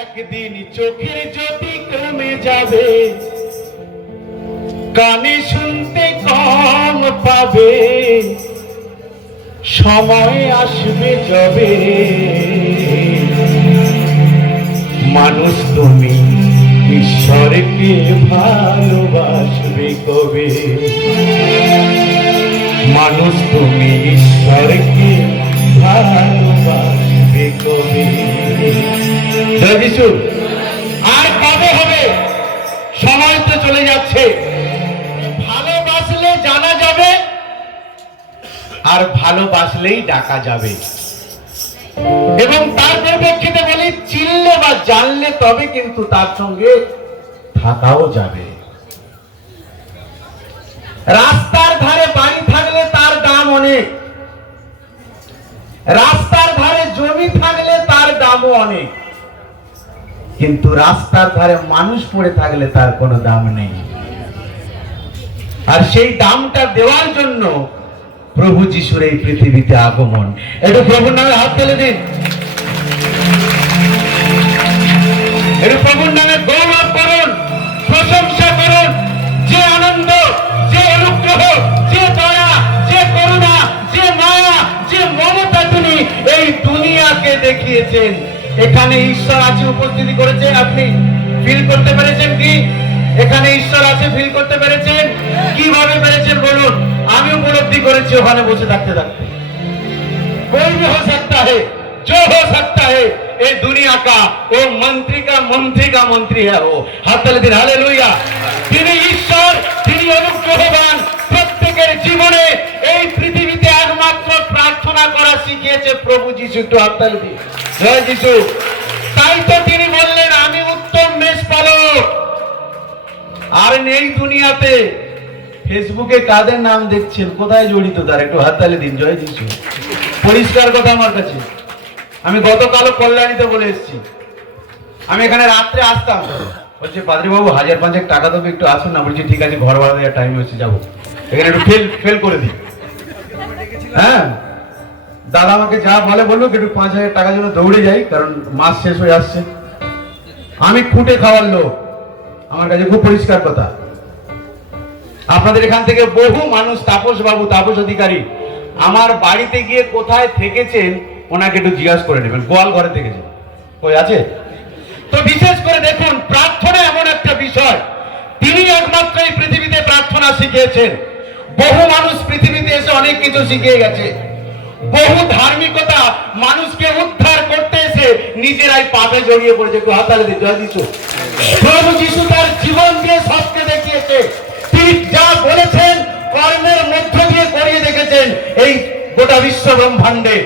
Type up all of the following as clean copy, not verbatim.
একদিন চোখের জ্যোতি কমে যাবে, কানে শুনতে কম পাবে, সময় আসবে যবে মানুষ তুমি ঈশ্বরকে ভালোবাসবে কবে, মানুষ তুমি ঈশ্বরকে ভালোবাসবে কবে। আর কবে হবে? সময় তো চলে যাচ্ছে। ভালোবাসলে জানা যাবে, আর ভালোবাসলেই ডাকা যাবে। এবং তার পরিপ্রেক্ষিতে বলি, চিনলে বা জানলে তবে কিন্তু তার সঙ্গে থাকাও যাবে। রাস্তার ধারে বাড়ি থাকলে তার দাম অনেক, রাস্তার ধারে জমি থাকলে তার দামও অনেক, কিন্তু রাস্তার ধারে মানুষ পড়ে থাকলে তার কোনো দাম নেই। আর সেই দামটা দেওয়ার জন্য প্রভু যিশুর এই পৃথিবীতে আগমন। একটু প্রভুর নামে হাত তুলে দিন, একটু প্রভুর নামে গৌরব করুন, প্রশংসা করুন। যে আনন্দ, যে অনুগ্রহ, যে দয়া, যে করুণা, যে মায়া, যে মমতা তিনি এই দুনিয়াকে দেখিয়েছেন। এখানে ঈশ্বর আছে, উপস্থিতি করেছেন। আপনি ফিল করতে পেরেছেন কি এখানে ঈশ্বর আছে? ফিল করতে পেরেছেন? কিভাবে পেরেছেন বলুন? আমি উপলব্ধি করেছি ওখানে বসে থাকতে থাকতে। कोई भी हो सकता है, जो हो सकता है, ये दुनिया का वो मंत्री का मंत्री है वो। हाथ ताली दिन, हालेलुया। তিনি ঈশ্বর, তিনি অনুগ্রহবান। প্রত্যেকের জীবনে এই পৃথিবীতে একমাত্র প্রার্থনা করা শিখিয়েছে প্রভু যিশু। একটু হাত তালি দিন, জয় যিশু। তাই তো তিনি বললেন, আমি উত্তম মেষপালক। আর নেই দুনিয়াতে। ফেসবুকে কাদের নাম দেখছেন, কোথায় জড়িত তার? একটু হাত তালি দিন, জয় যিশু। পরিষ্কার কথা আমার কাছে। আমি গতকালও কল্যাণীতে বলে এসেছি, আমি এখানে রাত্রে আসতাম, বলছে পাদ্রী বাবু 1000-5 টাকা দেবো, একটু আসুন না। বলছি ঠিক আছে, ঘর ভাড়া দেওয়ার টাইম হয়েছে, যাবো। এখানে একটু ফেল করে দিই। হ্যাঁ, দাদা আমাকে যা বলে বললো, একটু 5000 টাকার জন্য দৌড়ে যাই, কারণ মাস শেষ হয়ে আসছে। আমি খুঁটে খাওয়ার লোক, আমার কাছে খুব পরিষ্কার কথা। আপনাদের এখান থেকে বহু মানুষ, তাপস বাবু, তাপস অধিকারী, আমার বাড়িতে গিয়ে কোথায় থেকেছেন ওনাকে একটু জিজ্ঞাসা করে নেবেন। গোয়াল ঘরে থেকেছেন, কই আছে? তো বিশেষ করে দেখুন, প্রার্থনা এমন একটা বিষয়, তিনি একমাত্র এই পৃথিবীতে প্রার্থনা শিখিয়েছেন। বহু মানুষ পৃথিবীতে এসে অনেক কিছু শিখিয়ে গেছে। বহু ধার্মিকতা মানুষকে উদ্ধার করতে এসে নিজেরাই পাপে জড়িয়ে পড়েছে। একটু হাত তালি দিন, জয় যিশু। প্রভু যিশু তার জীবন দিয়ে সবকে দেখিয়েছে। তিনি যা বলেছেন কর্মের মধ্য দিয়ে করিয়ে দেখেছেন এই গোটা বিশ্ব ব্রহ্মাণ্ডে।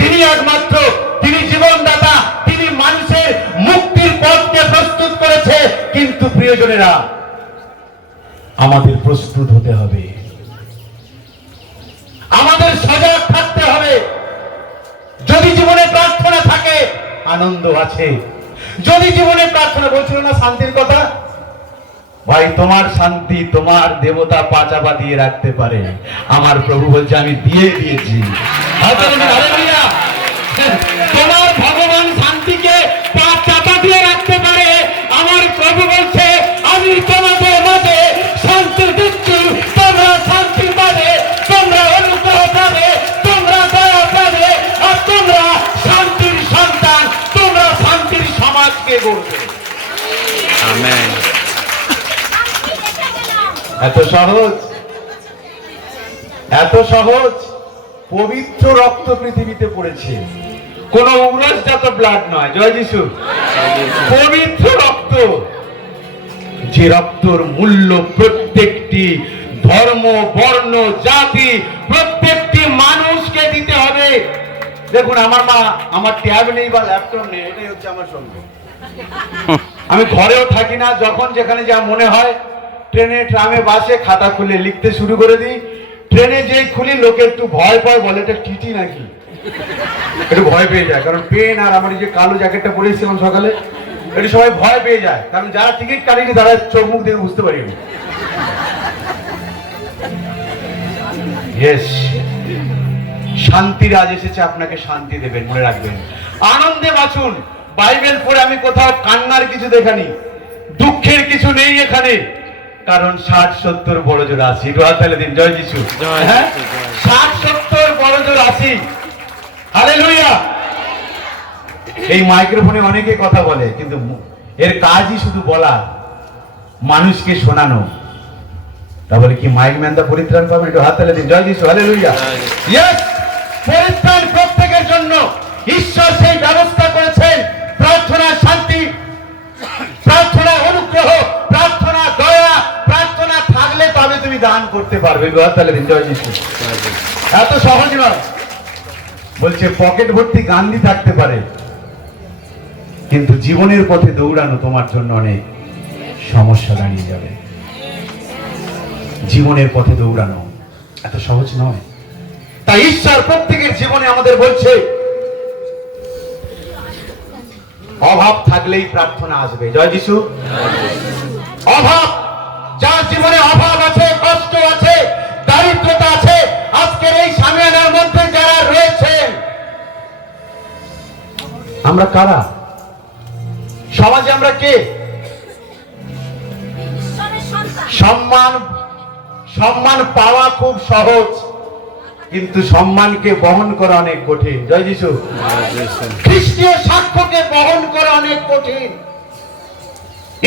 তিনি একমাত্র, তিনি জীবনদাতা, তিনি মানুষের মুক্তির পথকে প্রস্তুত করেছে। কিন্তু প্রিয়জনেরা, আমাদের প্রস্তুত হতে হবে, আমাদের সজাগ থাকতে হবে। যদি জীবনে প্রার্থনা থাকে, আনন্দ আছে। যদি জীবনে প্রার্থনা, বলছিল না শান্তির কথা, ভাই তোমার শান্তি তোমার দেবতা পা চাপা দিয়ে রাখতে পারে, আমার প্রভু বলছে আমি দিয়ে দিয়েছি। তোমার ভগবান শান্তিকে পা চাপা দিয়ে রাখতে পারে, আমার প্রভু বলছে আমি তোমাদের মাঝে শান্তি দিচ্ছি। তোমরা শান্তি পাবে, তোমরা অনুগ্রহ পাবে, তোমরা দয়া পাবে, আর তোমরা শান্তির সন্তান, তোমরা শান্তির সমাজকে গড়বে। আমেন। এত সহজ, এত সহজ। পবিত্র রক্ত পৃথিবীতে পড়েছে, কোন উরসজাত ব্লাড নয়। জয় যিশু। পবিত্র রক্ত, যে রক্তর মূল্য প্রত্যেকটি ধর্ম, বর্ণ, জাতি, প্রত্যেকটি মানুষকে দিতে হবে। দেখুন, আমার মা, আমার ট্যাব নেই বা ল্যাপটপ নেই, এটাই হচ্ছে আমার সঙ্গে। আমি ঘরেও থাকি না, যখন যেখানে যা মনে হয়, ট্রেনে, ট্রামে, বাসে খাতা খুলে লিখতে শুরু করে দিই। ট্রেনে যেই খুলি, লোকে একটু ভয় পায়, বলে এটা টিটি নাকি, একটু ভয় পেয়ে যায়। কারণ পেন আর আমার এই যে কালো জ্যাকেটটা পরেছিলাম সকালে, একটু সবাই ভয় পেয়ে যায়। কারণ যারা টিকিট কাটেনি তারা চোখ মুখ দেখে বুঝতে পারিনি। শান্তির আজ এসেছে, আপনাকে শান্তি দেবেন, মনে রাখবেন। আনন্দে বাঁচুন, বাইবেল পড়ে আমি কোথাও কান্নার কিছু দেখানি, দুঃখের কিছু নেই এখানে, কারণ 60-70 বড় জোর 80। একটু হাত তালি দিন, জয় যিশু। হ্যাঁ, 60-70 বড় জোর 80। হালেলুয়া। এই মাইক্রোফোনে অনেকে কথা বলে, কিন্তু এর কাজই শুধু বলা, মানুষকে শোনানো। তাহলে কি মাইক ম্যানটা পরিত্রাণ পাবেন? একটু হাত তালি দিন, জয় যিশু। হালেলুয়া। ইয়েস, পরিত্রাণ প্রত্যেকের জন্য ঈশ্বর সেই ব্যবস্থা করেছেন। প্রার্থনা শান্তি, প্রার্থনা অনুগ্রহ, প্রার্থনা দয়া, প্রার্থনা থাকলে তবে তুমি দান করতে পারবে। হাত তালি দিন, জয় যিশু। এত সহজ নয়। বলছে পকেট ভর্তি গান্ধী থাকতে পারে, কিন্তু জীবনের পথে দৌড়ানো তোমার জন্য অনেক সমস্যা দাঁড়িয়ে যাবে। জীবনের পথে দৌড়ানো এত সহজ নয়। তাই ঈশ্বর প্রত্যেকের জীবনে আমাদের বলছে, অভাব থাকলেই প্রার্থনা আসবে। জয় যিশু। অভাব, যার জীবনে অভাব আছে, কষ্ট আছে, দারিদ্রতা আছে, আজকের এই সামিয়ানার মধ্যে যারা রয়েছেন, আমরা কারা? সমাজে আমরা কে? সম্মান পাওয়া খুব সহজ, কিন্তু সম্মানকে বহন করা অনেক কঠিন। জয় যিশু। খ্রিস্টীয় সাক্ষ্যকে বহন করা অনেক কঠিন।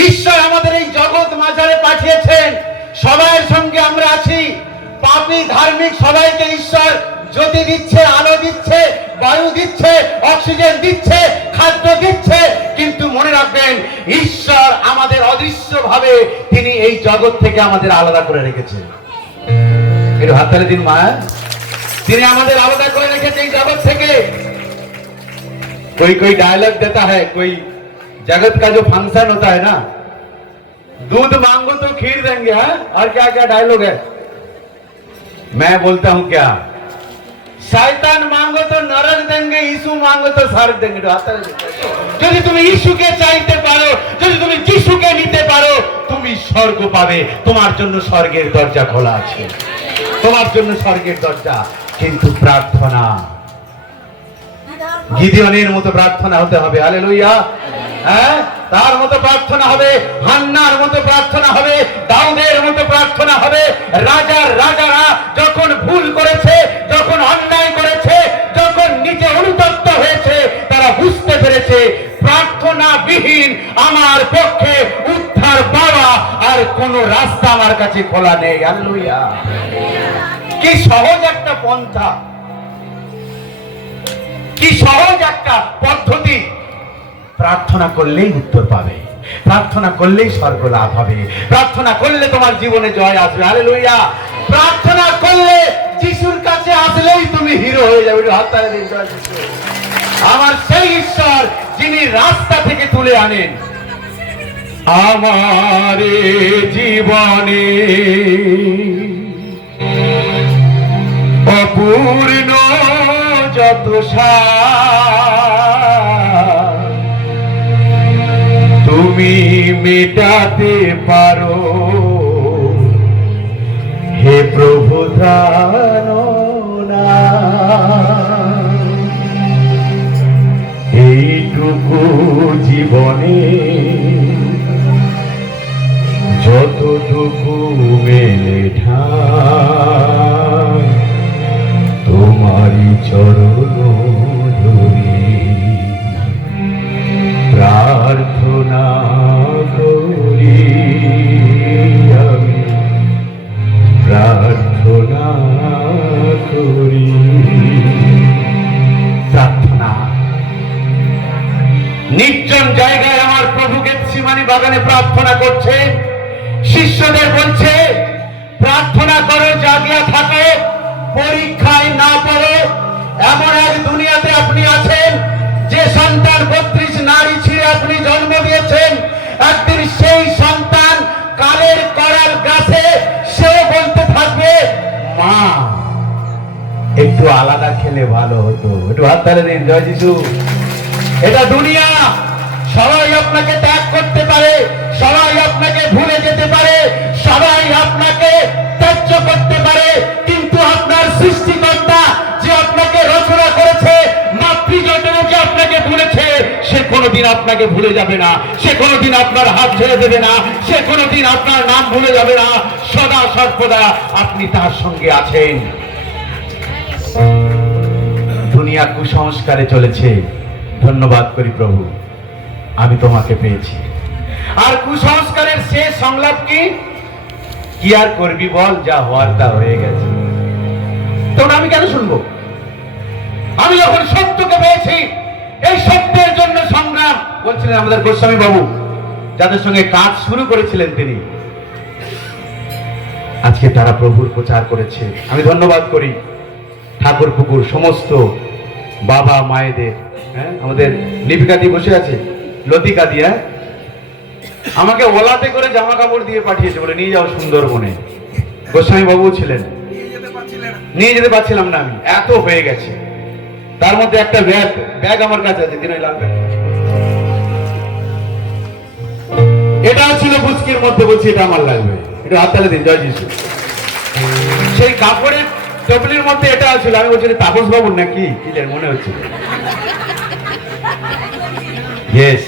ঈশ্বর আমাদের এই জগৎ মাঝারে পাঠিয়েছেন, সবাইয়ের সঙ্গে আমরা আছি। পাপী ধার্মিক সবাইকে ঈশ্বর জ্যোতি দিচ্ছে, আলো দিচ্ছে, বায়ু দিচ্ছে, অক্সিজেন দিচ্ছে, খাদ্য দিচ্ছে, কিন্তু মনে রাখবেন ঈশ্বর আমাদের অদৃশ্য ভাবে তিনি এই জগৎ থেকে আমাদের আলাদা করে রেখেছেন। একটু হাত তালি দিন মা। তিনি আমাদের আলাদা করে রেখেছে এই জগৎ থেকে। कोई डायलॉग देता है, कोई जगत का जो फंक्शन होता है ना, दूध मांगो तो खीर देंगे, है? और क्या क्या डायलॉग है? मैं बोलता हूं क्या, शैतान मांगो तो नरक देंगे, यीशु मांगो तो स्वर्ग देंगे। যদি তুমি ইশুকে চাইতে পারো, যদি তুমি যিশুকে নিতে পারো, তুমি স্বর্গ পাবে। তোমার জন্য স্বর্গের দরজা খোলা আছে, তোমার জন্য স্বর্গের দরজা। কিন্তু প্রার্থনা গিদিয়নের মতো প্রার্থনা হতে হবে। হালেলুয়া। হ্যাঁ, তার মতো প্রার্থনা হবে, হান্নার মতো প্রার্থনা হবে, দাউদের মতো প্রার্থনা হবে। রাজারা যখন ভুল করেছে, যখন অন্যায় করেছে, যখন নিজে অনুতপ্ত হয়েছে, তারা বুঝতে পেরেছে প্রার্থনা বিহীন আমার পক্ষে উদ্ধার পাওয়া আর কোন রাস্তা আমার কাছে খোলা নেই। হালেলুয়া। কি সহজ একটা পন্থা, কি সহজ একটা পদ্ধতি। প্রার্থনা করলেই উত্তর পাবে, প্রার্থনা করলেই স্বর্গ লাভ হবে, প্রার্থনা করলে তোমার জীবনে জয় আসবে। হালেলুয়া। প্রার্থনা করলে যিশুর কাছে আসলেই তুমি হিরো হয়ে যাবে। আমার সেই ঈশ্বর যিনি রাস্তা থেকে তুলে আনেন আমার জীবনে অপূর্ণ যত তুমি মেটাতে পারো, হে প্রভু ধারণা। এইটুকু জীবনে যতটুকু মেলে ঠাঁই, তোমারি চরণ ধরি প্রার্থনা করি, আমি প্রার্থনা করি। প্রার্থনা নির্জন জায়গায় আমার প্রভু গেতসেমানি বাগানে প্রার্থনা করছে, শিষ্যদের বলছে প্রার্থনা করো, জাগিয়া থাকো, পরীক্ষায় না পড়ো। এমন এক দুনিয়াতে আপনি আছেন যে সন্তান 32 নারী ছিঁড়ে আপনি জন্ম দিয়েছেন। একদিন সেই সন্তান কালের করাল গাছে সেও বলতে থাকবে, মা একটু আলাদা খেলে ভালো হতো। একটু হাত তালি দিন, জয় যিশু। এটা দুনিয়া, সবাই আপনাকে ত্যাগ করতে পারে, সবাই আপনাকে ভুলে যেতে পারে, সবাই আপনাকে ত্যায্য করতে পারে, কিন্তু আপনার সৃষ্টিকর্তা যে আপনাকে রচনা করেছে, মাতৃজঠরে যে আপনাকে বলেছে, সে কোনো কোনোদিন আপনাকে ভুলে যাবে না, সে কোনোদিন আপনার হাত ছেড়ে দেবে না, সে কোনোদিন আপনার নাম ভুলে যাবে না। সদা সর্বদা আপনি তার সঙ্গে আছেন। দুনিয়া কুসংস্কারে চলেছে, ধন্যবাদ করি প্রভু, আমি তোমাকে পেয়েছি। আর কুসংস্কারের শেষ সংলাপ কি? কি আর করবি বল, যা হওয়ার তা হয়ে গেছে। তখন আমি কেন শুনবো? আমি যখন সত্যকে পেয়েছি, এই সত্যের জন্য সংগ্রাম বলছিলেন আমাদের গোস্বামী বাবু, যাদের সঙ্গে কাজ শুরু করেছিলেন তিনি, আজকে তারা প্রভুর প্রচার করেছে। আমি ধন্যবাদ করি ঠাকুর পুকুর সমস্ত বাবা মায়েদের। হ্যাঁ, আমাদের লিপিকা দি বসে আছে, লতিকা দি, হ্যাঁ, আমাকে ওলাতে করে জামা কাপড় দিয়ে পাঠিয়েছে, বলে নিয়ে যাও সুন্দরবনে। গোস্বামী বাবু ছিলেন, নিয়ে যেতে পারছিলাম না, আমি এত হয়ে গেছে। তার মধ্যে একটা ব্যাগ আমার কাছে আছে, দিনই লাগবে। এটা ছিল বুচকির মধ্যে, বলছি এটা আমার লাগবে, এটা হাততালি দিন, জয় যিশু। সেই কাপড়ের টপলির মধ্যে এটা ছিল, আমি বলছি তাপস বাবুর নাকি কি জানি মনে হচ্ছে। ইয়েস,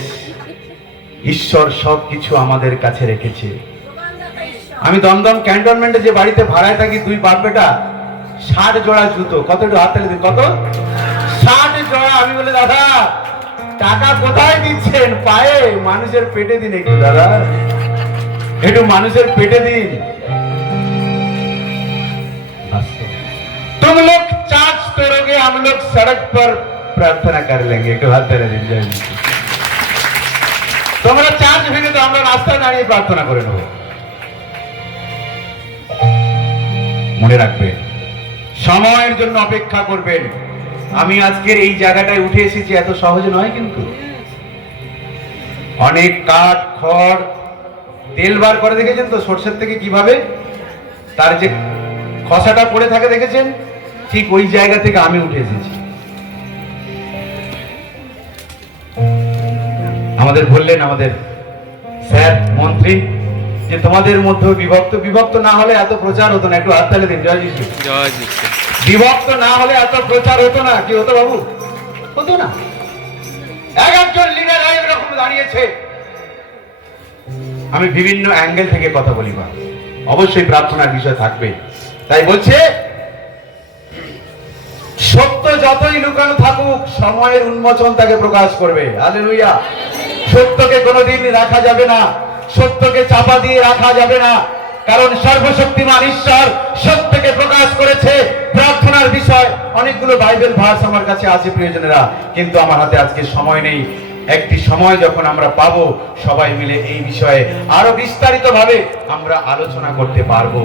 ঈশ্বর সবকিছু আমাদের কাছে রেখেছে। আমি দমদম ক্যান্টনমেন্টে যে বাড়িতে ভাড়ায় থাকি, দুই বাপ বেটা 60 জোড়া জুতো, কত একটু হাততালি দিন, কত 60 জোড়া। আমি বলি দাদা টাকা কোথায় দিচ্ছেন? পায়ে, মানুষের পেটে দিন একটু দাদা, একটু মানুষের পেটে দিন। तुम लोग चार्ज तोड़ोगे, हम लोग सड़क पर प्रार्थना कर लेंगे, একটু হাততালি দিন, জয় যিশু। তোমরা চার্জ ভেঙে তো আমরা রাস্তায় দাঁড়িয়ে প্রার্থনা করে নেব। মনে রাখবেন, সময়ের জন্য অপেক্ষা করবেন। আমি আজকের এই জায়গাটায় উঠে এসেছি, এত সহজ নয় কিন্তু। অনেক কাঠ খড় তেল বার করে দেখেছেন তো, সর্ষের থেকে কিভাবে তার যে খসাটা পড়ে থাকে দেখেছেন, ঠিক ওই জায়গা থেকে আমি উঠে এসেছি। আমাদের বললেন আমাদের স্যার মন্ত্রী যে তোমাদের মধ্যে বিভক্ত না হলে এত প্রচার হতো না, একটু হাততালি দিন, জয় যিশু। বিভক্ত না হলে এত প্রচার হতো না, কি হতো বাবু? হতো না। এক একজন লিডার এরকম দাঁড়িয়েছে। আমি বিভিন্ন অ্যাঙ্গেল থেকে কথা বলি, বা অবশ্যই প্রার্থনার বিষয় থাকবে। তাই বলছে সত্য যতই লুকানো থাকুক, সময়ের উন্মোচন তাকে প্রকাশ করবে। হালেলুয়া। সত্যকে কোনোদিন রাখা যাবে না, সত্যকে চাপা দিয়ে রাখা যাবে না, কারণ সর্বশক্তিমান ঈশ্বর সত্যকে প্রকাশ করেছে। প্রার্থনার বিষয় অনেকগুলো বাইবেল ভার্স আমার কাছে আছে প্রিয়জনেরা, কিন্তু আমার হাতে আজকে সময় নেই। একটি সময় যখন আমরা পাবো, সবাই মিলে এই বিষয়ে আরো বিস্তারিত ভাবে আমরা আলোচনা করতে পারবো।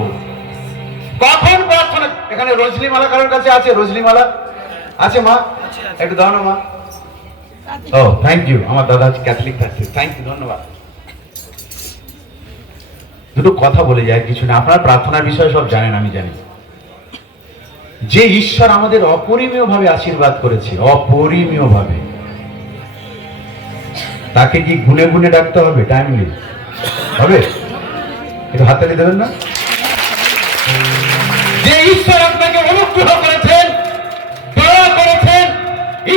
কখন প্রার্থনা? এখানে রজনীমালা কারোর কাছে আছে? রজনীমালা আছে মা? একটু দাও না মা। ও থ্যাংক ইউ, আমার দাদা ক্যাথলিক থাকছে, থ্যাংক ইউ, ধন্যবাদ। দুটো কথা বলে যায়, কিছু না। আপনারা প্রার্থনার বিষয়ে সব জানেন, আমি জানি। যে ঈশ্বর আমাদের অপরিমেয় ভাবে আশীর্বাদ করেছে, অপরিমেয় ভাবে, তাকে কি গুনে গুনে ডাকতে হবে? টাইমলি হবে? একটু হাততালি দেবেন না? যে ঈশ্বর আপনাকে অনুগ্রহ করেছেন, দয়া করেছেন,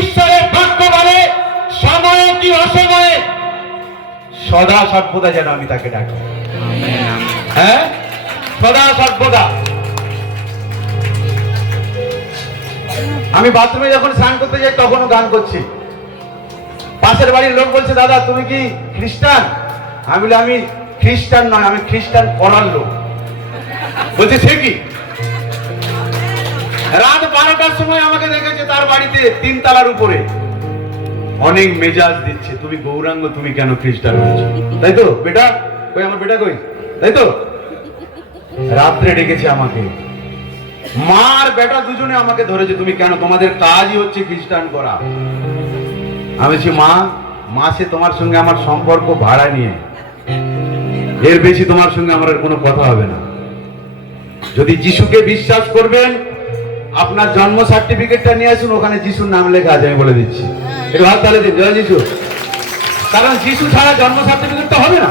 ঈশ্বরের বাক্য বলে সময়ে কি অসময়ে সদা সর্বদা যেন আমি তাকে ডাকি। হ্যাঁ, সদা সর্বদা। আমি বাথরুমে যখন স্নান করতে যাই তখনও গান করছি। পাশের বাড়ির লোক বলছে, দাদা তুমি কি খ্রিস্টান? আমি বলি আমি খ্রিস্টান নয়, আমি খ্রিস্টান করার লোক। বলছে সে কি? রাত 12টার সময় আমাকে দেখেছে তার বাড়িতে 3 তলার উপরে অনেক মেজাজ দিচ্ছে, তুমি গৌরাঙ্গ, তুমি কেন খ্রিস্টান হয়েছো? তাই তো বেটা, কই আমার বেটা কই? তাই তো রাত্রে ডেকেছে আমাকে, মার বেটা দুজনে আমাকে ধরেছে, তুমি কেন, তোমাদের কাজই হচ্ছে খ্রিস্টান করা। আমি বলছি মা, মাসে তোমার সঙ্গে আমার সম্পর্ক ভাড়া নিয়ে, এর বেশি তোমার সঙ্গে আমার আর কোনো কথা হবে না। যদি যিশুকে বিশ্বাস করবেন, আপনার জন্ম সার্টিফিকেটটা নিয়ে আসুন, ওখানে যিশুর নাম লেখা আছে, আমি বলে দিচ্ছি। একটু হাত তালে দিন, জয় যিশু। কারণ যিশু ছাড়া জন্ম সার্টিফিকেট তো হবে না।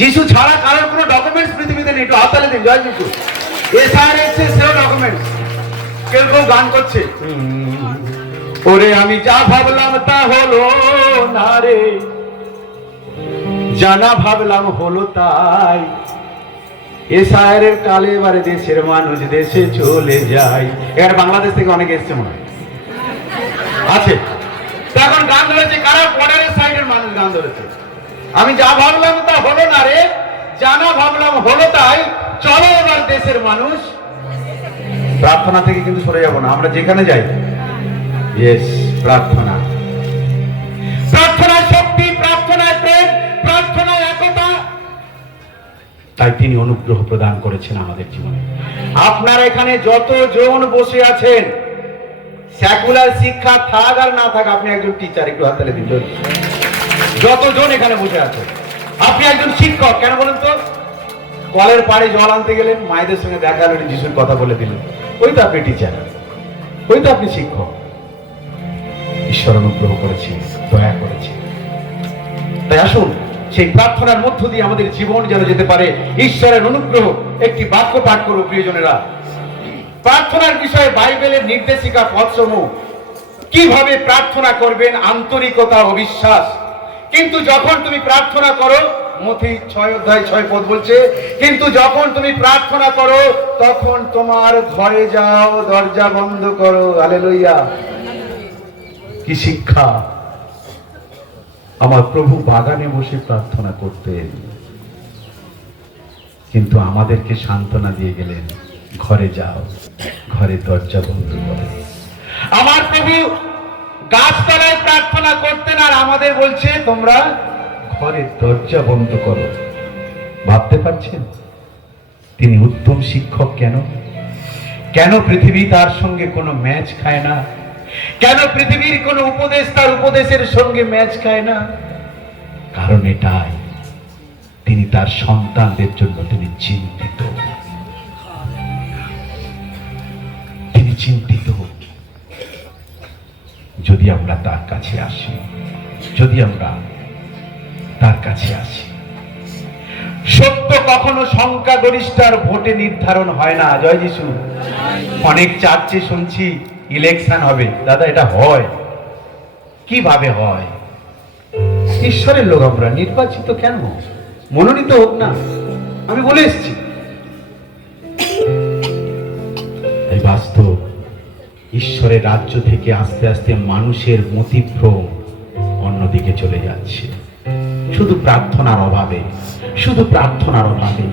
যিশু ছাড়া কারোর কোনো ডকুমেন্টস পৃথিবীতে নেই। একটু হাত তালে দিন, জয় যিশু। এসআর এসছে, সেও ডকুমেন্টস। কেউ কেউ গান করছে, ওরে আমি যা ভাবলাম তা হলো না রে, জানা ভাবলাম হলো তাই। এ শায়ের কালে এবারে দেশের মানুষ দেশে চলে যায়। এখানে বাংলাদেশ থেকে অনেকে এসছে মনে হয় আছে। এখন গান ধরেছে কারা? বর্ডারের সাইডের মানুষ গান ধরেছে। আমি যা ভাবলাম তা হলো না রে, জানা ভাবলাম হলো তাই। চলো এবার দেশের মানুষ। প্রার্থনা থেকে কিন্তু সরে যাব না, আমরা যেখানে যাই ইয়েস প্রার্থনা, প্রার্থনায় শক্তি, প্রার্থনায় প্রেম, প্রার্থনায় একতা। তাই তিনি অনুগ্রহ প্রদান করেছেন আমাদের জীবনে। আপনারা এখানে যতজন বসে আছেন, সেকুলার শিক্ষা থাক আর না থাক, আপনি একজন টিচার, একটু হাততালি দিন। যতজন এখানে বসে আছেন, আপনি একজন শিক্ষক। কেন বলেন তো? কলের পাড়ে জল আনতে গেলেন, মায়েদের সঙ্গে দেখা হলেন, যিশুর কথা বলে দিলেন, ওই তো আপনি টিচার, ওই তো আপনি শিক্ষক। ঈশ্বর অনুগ্রহ করেছে, দয়া করেছে। তাই আসুন সেই প্রার্থনার মধ্য দিয়ে আমাদের জীবন যেন যেতে পারে ঈশ্বরের অনুগ্রহ। একটি বাক্য পাঠ করব প্রিয়জনেরা। প্রার্থনার বিষয়ে বাইবেলের নির্দেশিকা পদসমূহ, কিভাবে প্রার্থনা করবেন, আন্তরিকতা ও বিশ্বাস। কিন্তু যখন তুমি প্রার্থনা করো, মথি 6 অধ্যায় 6 পদ বলছে, কিন্তু যখন তুমি প্রার্থনা করো তখন তোমার ঘরে যাও, দরজা বন্ধ করো। হালেলুয়া! কি শিক্ষা! আমার প্রভু বাগানে বসে প্রার্থনা করতেন, কিন্তু আমাদেরকে সান্ত্বনা দিয়ে গেলেন, ঘরে যাও, ঘরে দরজা বন্ধ করো। আমার প্রভু গাছতলায় প্রার্থনা করতেন, আর আমাদের বলছে তোমরা ঘরে দরজা বন্ধ করো। ভাবতে পারছেন তিনি উত্তম শিক্ষক কেন? কেন পৃথিবী তার সঙ্গে কোনো ম্যাচ খায় না? কেন পৃথিবীর কোন উপদেশ তার উপদেশের সঙ্গে ম্যাচ খায় না? কারণ এটাই, তিনি তার সন্তানদের জন্য তিনি চিন্তিত। তিনি চিন্তিত। যদি আমরা তার কাছে আসি, যদি আমরা তার কাছে আসি। সত্য কখনো সংখ্যাগরিষ্ঠের ভোটে নির্ধারণ হয় না। জয় যিশু। অনেক চার্চে শুনছি ইলেকশন হবে। দাদা, এটা হয় কিভাবে হয়? ঈশ্বরের লোক আমরা, নির্বাচিত কেন? মনোনীত হোক না, আমি বলে এসেছি। এই বাস্তব ঈশ্বরের রাজ্য থেকে আস্তে আস্তে মানুষের মতিভ্রম অন্যদিকে চলে যাচ্ছে। শুধু প্রার্থনার অভাবে, শুধু প্রার্থনার অভাবে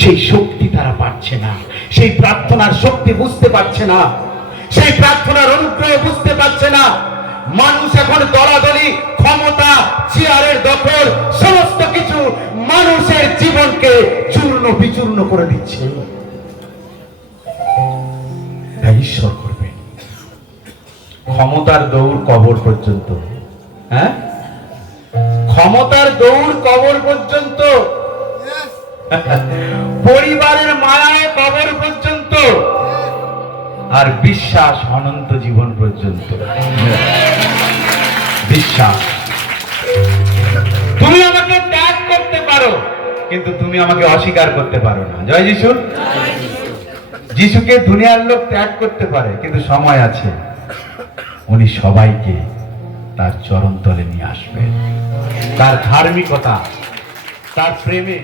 সেই শক্তি তারা পাচ্ছে না, সেই প্রার্থনার শক্তি বুঝতে পারছে না, সেই প্রার্থনার অনুগ্রহ বুঝতে পারছে না। মানুষ এখন দলাদলি, ক্ষমতা, চেয়ারের দখল, সমস্ত কিছু মানুষের জীবনকে চূর্ণ বিচূর্ণ করে দিচ্ছে। তাই ঈশ্বর করবেন। ক্ষমতার দৌড় কবর পর্যন্ত। হ্যাঁ, ক্ষমতার দৌড় কবর পর্যন্ত, পরিবারের মায়ায় কবর পর্যন্ত, আর বিশ্বাস অনন্ত জীবন পর্যন্ত। বিশ্বাস, তুমি আমাকে ত্যাগ করতে পারো, কিন্তু তুমি আমাকে অস্বীকার করতে পারো না। জয় যিশু। যিশুকে দুনিয়ার লোক ত্যাগ করতে পারে, কিন্তু সময় আছে, উনি সবাইকে তার চরণ তলে নিয়ে আসবেন। তার ধার্মিকতা, তার প্রেমে